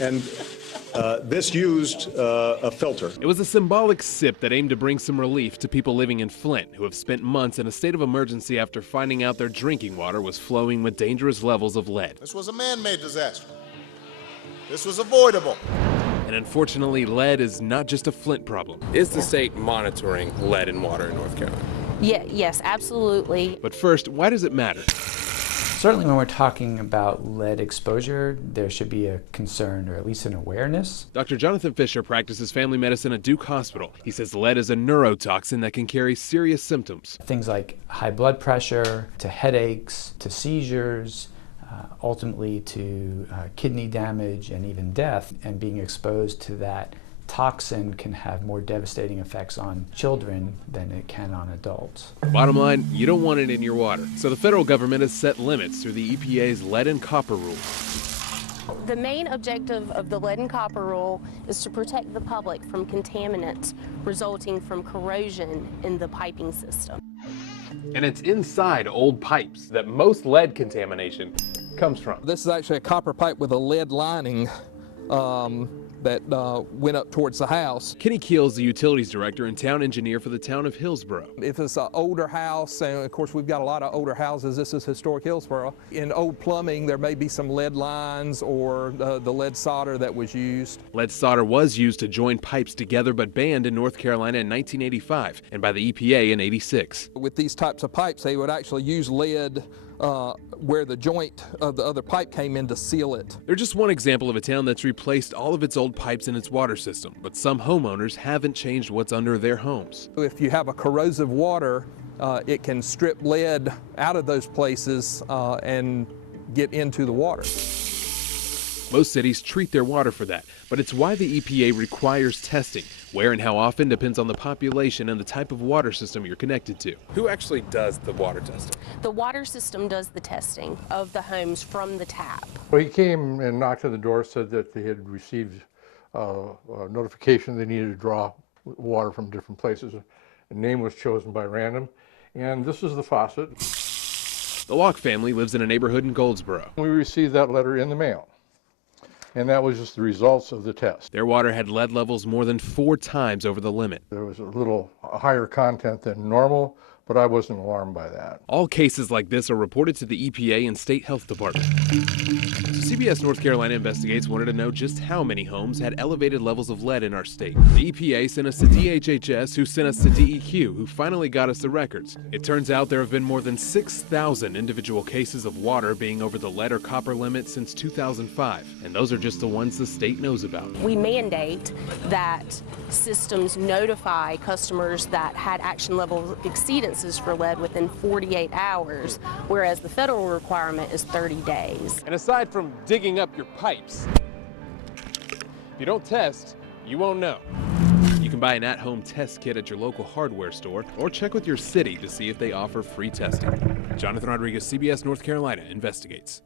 and this used a filter. It was a symbolic sip that aimed to bring some relief to people living in Flint who have spent months in a state of emergency after finding out their drinking water was flowing with dangerous levels of lead. This was a man-made disaster. This was avoidable. And unfortunately, lead is not just a Flint problem. Is the state monitoring lead in water in North Carolina? Yes, absolutely. But first, why does it matter? Certainly when we're talking about lead exposure, there should be a concern or at least an awareness. Dr. Jonathan Fisher practices family medicine at Duke Hospital. He says lead is a neurotoxin that can carry serious symptoms. Things like high blood pressure, to headaches, to seizures, ultimately to kidney damage and even death. And being exposed to that toxin can have more devastating effects on children than it can on adults. Bottom line, you don't want it in your water. So the federal government has set limits through the EPA's lead and copper rule. The main objective of the lead and copper rule is to protect the public from contaminants resulting from corrosion in the piping system. And it's inside old pipes that most lead contamination comes from. This is actually a copper pipe with a lead lining that went up towards the house. Kenny Keel is the utilities director and town engineer for the town of Hillsboro. If it's an older house, and of course we've got a lot of older houses, this is historic Hillsboro. In old plumbing, there may be some lead lines or the lead solder that was used. Lead solder was used to join pipes together but banned in North Carolina in 1985 and by the EPA in '86. With these types of pipes, they would actually use lead where the joint of the other pipe came in to seal it. They're just one example of a town that's replaced all of its old pipes in its water system, but some homeowners haven't changed what's under their homes. If you have a corrosive water, it can strip lead out of those places and get into the water. Most cities treat their water for that, but it's why the EPA requires testing. Where and how often depends on the population and the type of water system you're connected to. Who actually does the water testing? The water system does the testing of the homes from the tap. Well, he came and knocked on the door, said that they had received a notification they needed to draw water from different places. A name was chosen by random, and this is the faucet. The Locke family lives in a neighborhood in Goldsboro. We received that letter in the mail, and that was just the results of the test. Their water had lead levels more than 4 times over the limit. There was a little higher content than normal, but I wasn't alarmed by that. All cases like this are reported to the EPA and state health department. So CBS North Carolina Investigates wanted to know just how many homes had elevated levels of lead in our state. The EPA sent us to DHHS, who sent us to DEQ, who finally got us the records. It turns out there have been more than 6,000 individual cases of water being over the lead or copper limit since 2005, and those are just the ones the state knows about. We mandate that systems notify customers that had action level exceedances for lead within 48 hours, whereas the federal requirement is 30 days. And aside from digging up your pipes, if you don't test, you won't know. You can buy an at-home test kit at your local hardware store or check with your city to see if they offer free testing. Jonathan Rodriguez, CBS North Carolina Investigates.